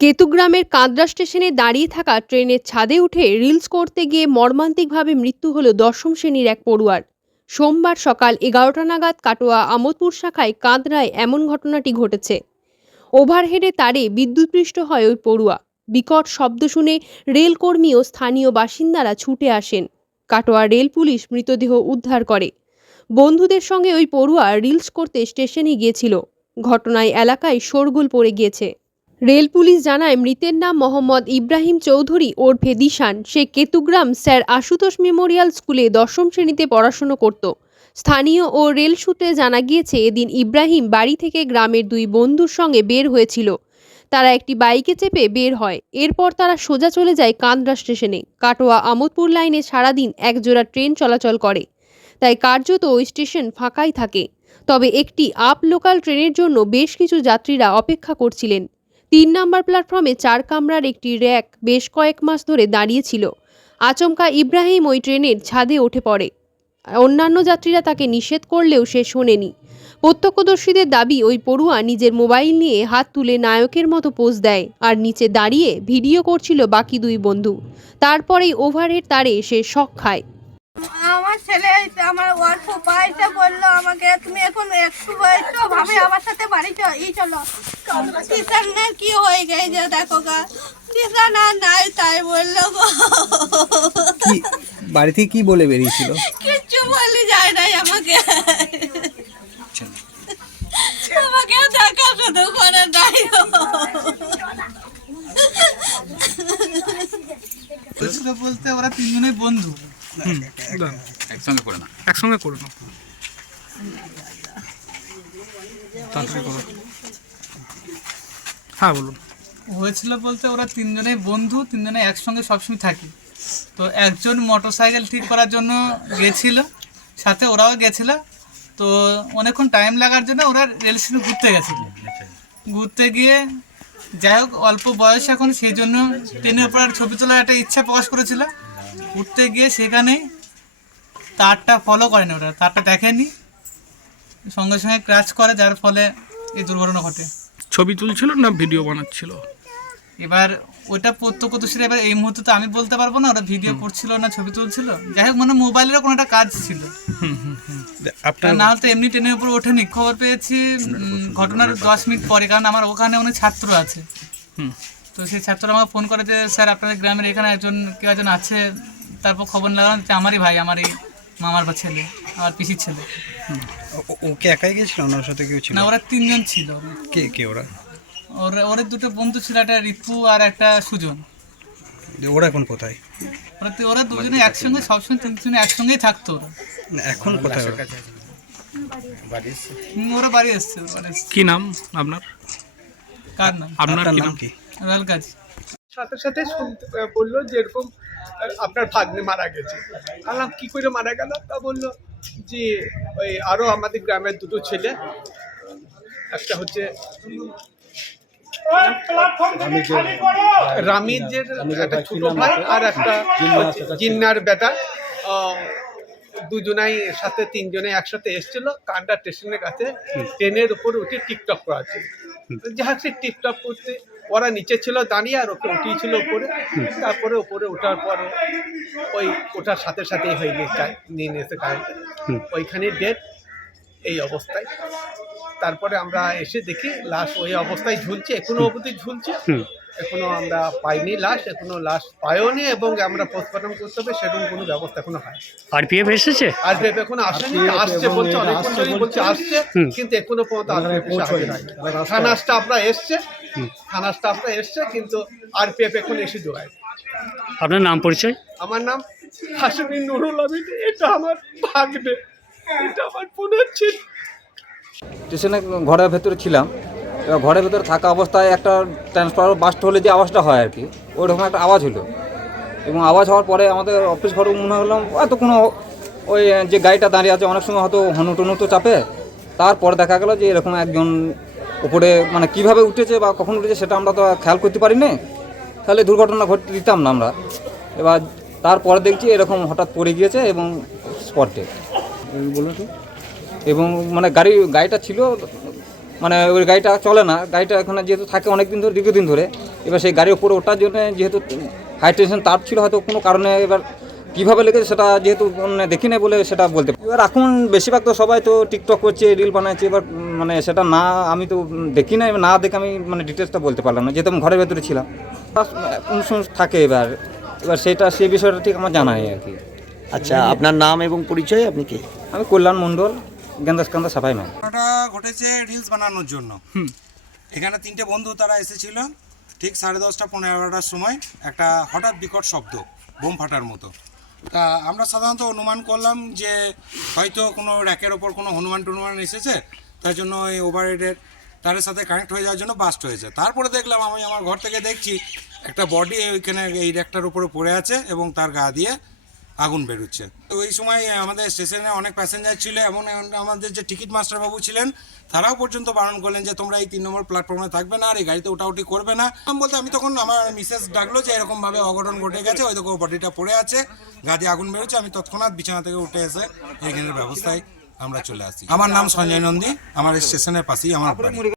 কেতুগ্রামের কাঁদরা স্টেশনে দাঁড়িয়ে থাকা ট্রেনের ছাদে উঠে রিলস করতে গিয়ে মর্মান্তিকভাবে মৃত্যু হল দশম শ্রেণীর এক পড়ুয়ার। সোমবার সকাল 11টা নাগাদ কাটোয়া আমোদপুর শাখায় কাঁদরায় এমন ঘটনাটি ঘটেছে। ওভারহেডে তারে বিদ্যুৎপৃষ্ট হয় ওই পড়ুয়া। বিকট শব্দ শুনে রেলকর্মী ও স্থানীয় বাসিন্দারা ছুটে আসেন। কাটোয়া রেল পুলিশ মৃতদেহ উদ্ধার করে। বন্ধুদের সঙ্গে ওই পড়ুয়া রিলস করতে স্টেশনে গিয়েছিল। ঘটনায় এলাকায় শোরগোল পড়ে গিয়েছে। রেল পুলিশ জানায়, মৃতের নাম মোহাম্মদ ইব্রাহিম চৌধুরী ওরফে দিশান। সে কেতুগ্রাম স্যার আশুতোষ মেমোরিয়াল স্কুলে দশম শ্রেণীতে পড়াশুনো করত। স্থানীয় ও রেল সূত্রে জানা গিয়েছে, এদিন ইব্রাহিম বাড়ি থেকে গ্রামের দুই বন্ধুর সঙ্গে বের হয়েছিল। তারা একটি বাইকে চেপে বের হয়। এরপর তারা সোজা চলে যায় কাঁদরা স্টেশনে। কাটোয়া আমোদপুর লাইনে সারাদিন একজোড়া ট্রেন চলাচল করে, তাই কার্যত ওই স্টেশন ফাঁকাই থাকে। তবে একটি আপ লোকাল ট্রেনের জন্য বেশ কিছু যাত্রীরা অপেক্ষা করছিলেন। 3 নম্বর প্ল্যাটফর্মে 4 কামরার একটি র্যাক বেশ কয়েক মাস ধরে দাঁড়িয়েছিল। আচমকা ইব্রাহিম ওই ট্রেনের ছাদে উঠে পড়ে। অন্যান্য যাত্রীরা তাকে নিষেধ করলেও সে শোনেনি। প্রত্যক্ষদর্শীদের দাবি, ওই পড়ুয়া নিজের মোবাইল নিয়ে হাত তুলে নায়কের মতো পোজ দেয় আর নিচে দাঁড়িয়ে ভিডিও করছিল বাকি দুই বন্ধু। তারপরেই ওভারহেড তারে সে শক খায়। আমার ছেলে আমার ওয়াইফ বাইতে বললো আমাকে, তুমি এখন একটু বসো, ভাবে আমার সাথে বাড়ি চলো। টিচার না কি হয়ে গেছে দেখো গা, টিচার না নাই তাই বললো গো। বাড়ি থেকে কি বলে বেরিয়েছিল? কিচ্ছু বলি যায় নাই আমাকে। আমাকে দেখা শুধু করে নাই। বলতে ওরা তিনজনের বন্ধু একসঙ্গে করে না হ্যাঁ বলুন। হয়েছিল বলতে ওরা তিনজনেই বন্ধু, তিনজনে একসঙ্গে সবসময় থাকি। তো একজন মোটরসাইকেল ঠিক করার জন্য গেছিল, সাথে ওরাও গেছিল। তো অনেকক্ষণ টাইম লাগার জন্য ওরা রেল স্টেশনে ঘুরতে গেছিল। ঘুরতে গিয়ে যাই হোক অল্প বয়স এখন, সেই জন্য ট্রেনের উপর ছবি তোলার একটা ইচ্ছা প্রকাশ করেছিল। ঘুরতে গিয়ে সেখানেই তারটা ফলো করেনি, ওরা তারটা দেখেনি, সঙ্গে সঙ্গে ক্র্যাশ করে, যার ফলে এই দুর্ঘটনা ঘটে। ছবি তুলছিল না ভিডিও বানাচ্ছিল? এবার ওইটা প্রত্যক্ষদর্শীরা, এবার এই মুহূর্তে তো আমি বলতে পারবো না ওরা ভিডিও করছিল না ছবি তুলছিল। যাই হোক মানে মোবাইলেরও কোনো একটা কাজ ছিল, না হলে তো এমনি ট্রেনের উপর ওঠেনি। খবর পেয়েছি ঘটনার 10 মিনিট পরে, কারণ আমার ওখানে অনেক ছাত্র আছে। তো সেই ছাত্ররা আমাকে ফোন করে যে স্যার আপনাদের গ্রামের এখানে কেউ একজন আছে। তারপর খবর লাগালাম যে আমারই ভাই, আমার এই মামার ছেলে, আমার পিসির ছেলে। ওকে একাই গেছিল না ওর সাথে কেউ ছিল? না, ওরা 3 জন ছিল। কে কে ওরা? ওরা দুটো বন্ধু ছিল, একটা রিপু আর একটা সুজন। ওরা এখন কোথায়? ওরা দুজনে একসঙ্গে সবসময়, তিনজনে একসঙ্গেই থাকতো। ওরা এখন কোথায়? ওরা বাড়ি এসছে। কি নাম আপনার? কার নাম? আপনার নাম কি? রয়্যাল গাজী। সাথে সাথে বললো যে এরকম আপনার ভাগ্নে মারা গেছে। বললাম কি করে মারা গেল? তা বললো যে ওই আরো আমাদের গ্রামের দুটো ছেলে, একটা হচ্ছে রামিজের একটা ছোট ভাই আর একটা জিন্নার বেটা, দুজনাই সাথে তিনজনে একসাথে এসেছিল কাঁদরা স্টেশনের কাছে। ট্রেনের উপর উঠে টিকটক করা ছিল। যাহা সে টিকটক করতে ওরা নিচে ছিল দাঁড়িয়ে, আর ওকে উঠিয়েছিল উপরে। তারপরে উপরে ওঠার পর ওই ওঠার সাথে সাথেই হয়ে গেছে নিয়ে নিয়েছে কারেন্ট, ওইখানে ডেথ এই অবস্থায়। তারপরে আমরা এসে দেখি লাশ ওই অবস্থায় ঝুলছে, এখনো অবধি ঝুলছে। এখনো আমরা পাইনি লাশ, এখনো লাশ পাইওনি, এবং আমরা পোস্টমর্টম করতে হবে সেরকম কোনো ব্যবস্থা এখনো হয়। আরপিএফ এসেছে? আরপিএফ এখনো আসেনি, আসছে বলছে, অনেকক্ষণ ধরে বলছে আসছে, কিন্তু এখনো পর্যন্ত আরপিএফ থানা স্টাফরা এসছে, থানা স্টাফরা এসছে, কিন্তু আরপিএফ এখন এসে জোগায়। আপনার নাম পরিচয়? আমার নাম হাসিনী নুরুল আমিন। এটা আমার ভাগ্নে, এটা আমার বোনের ছিল। স্টেশনে ঘরের ভেতরে ছিলাম। এবার ঘরের ভেতরে থাকা অবস্থায় একটা ট্রান্সফরমার বাস্ট হলে যে আওয়াজটা হয় আর কি, ওইরকম একটা আওয়াজ হলো। এবং আওয়াজ হওয়ার পরে আমাদের অফিস ঘরে মনে হলাম এত কোনো ওই যে গাড়িটা দাঁড়িয়ে আছে, অনেক সময় হয়তো হনুটনু তো চাপে। তারপরে দেখা গেল যে এরকম একজন উপরে, মানে কীভাবে উঠেছে বা কখন উঠেছে সেটা আমরা তো খেয়াল করতে পারিনি, তাহলে দুর্ঘটনা ঘটতে দিতাম না আমরা। এবার তারপরে দেখছি এরকম হঠাৎ পড়ে গিয়েছে এবং স্পটে বলুন তো। এবং মানে গাড়িটা ছিল, মানে ওই গাড়িটা চলে না, গাড়িটা এখানে যেহেতু থাকে অনেক দিন ধরে, দীর্ঘদিন ধরে, এবার সেই গাড়ির উপরে ওঠার জন্য যেহেতু হাই টেনশন তার ছিল, হয়তো কোনো কারণে এবার কীভাবে লেগেছে সেটা যেহেতু মানে দেখি না বলে সেটা বলতে পারি। এবার এখন বেশিরভাগ তো সবাই তো টিকটক করছে, রিল বানাচ্ছে, এবার মানে সেটা না আমি তো দেখি না, না দেখে আমি মানে ডিটেলসটা বলতে পারলাম না, যেহেতু আমি ঘরের ভেতরে ছিলাম। অনুষ্ঠান থাকে এবার সেই বিষয়টা ঠিক আমার জানা নেই আর কি। আচ্ছা, আপনার নাম এবং পরিচয়, আপনি কে? আমি কল্যাণ মণ্ডল, গেন্দাসকান্দা সাফাই ম্যান। ঘটনাটা ঘটেছে রিলস বানানোর জন্য। এখানে 3টে বন্ধু তারা এসেছিল ঠিক 10:30 15টার সময়, একটা হঠাৎ বিকট শব্দ বোম ফাটার মতো। তা আমরা সাধারণত অনুমান করলাম যে হয়তো কোনো র্যাকের ওপর কোনো হনুমান টনুমান এসেছে, তার জন্য এই ওভারহেডের তারের সাথে কানেক্ট হয়ে যাওয়ার জন্য বাস্ট হয়েছে। তারপরে দেখলাম, আমি আমার ঘর থেকে দেখছি একটা বডি ওইখানে এই র্যাকটার উপরে পড়ে আছে এবং তার গা দিয়ে আগুন বেরোচ্ছে। তো ওই সময় আমাদের স্টেশনে অনেক প্যাসেঞ্জার ছিল এবং আমাদের যে টিকিট মাস্টারবাবু ছিলেন তারাও পর্যন্ত বারণ করলেন যে তোমরা এই 3 নম্বর প্ল্যাটফর্মে থাকবে না আর এই গাড়িতে ওঠাউটি করবে না। বলতে আমি তখন আমার মিসেস ডাকলো যে এরকমভাবে অঘটন ঘটে গেছে, ওই দেখো বডিটা পড়ে আছে, গা দিয়ে আগুন বেরোচ্ছে। আমি তৎক্ষণাৎ বিছানা থেকে উঠে এসে এইখানের ব্যবস্থায় আমরা চলে আসি। আমার নাম সঞ্জয় নন্দী, আমার স্টেশনের পাশেই আমার বাড়ি।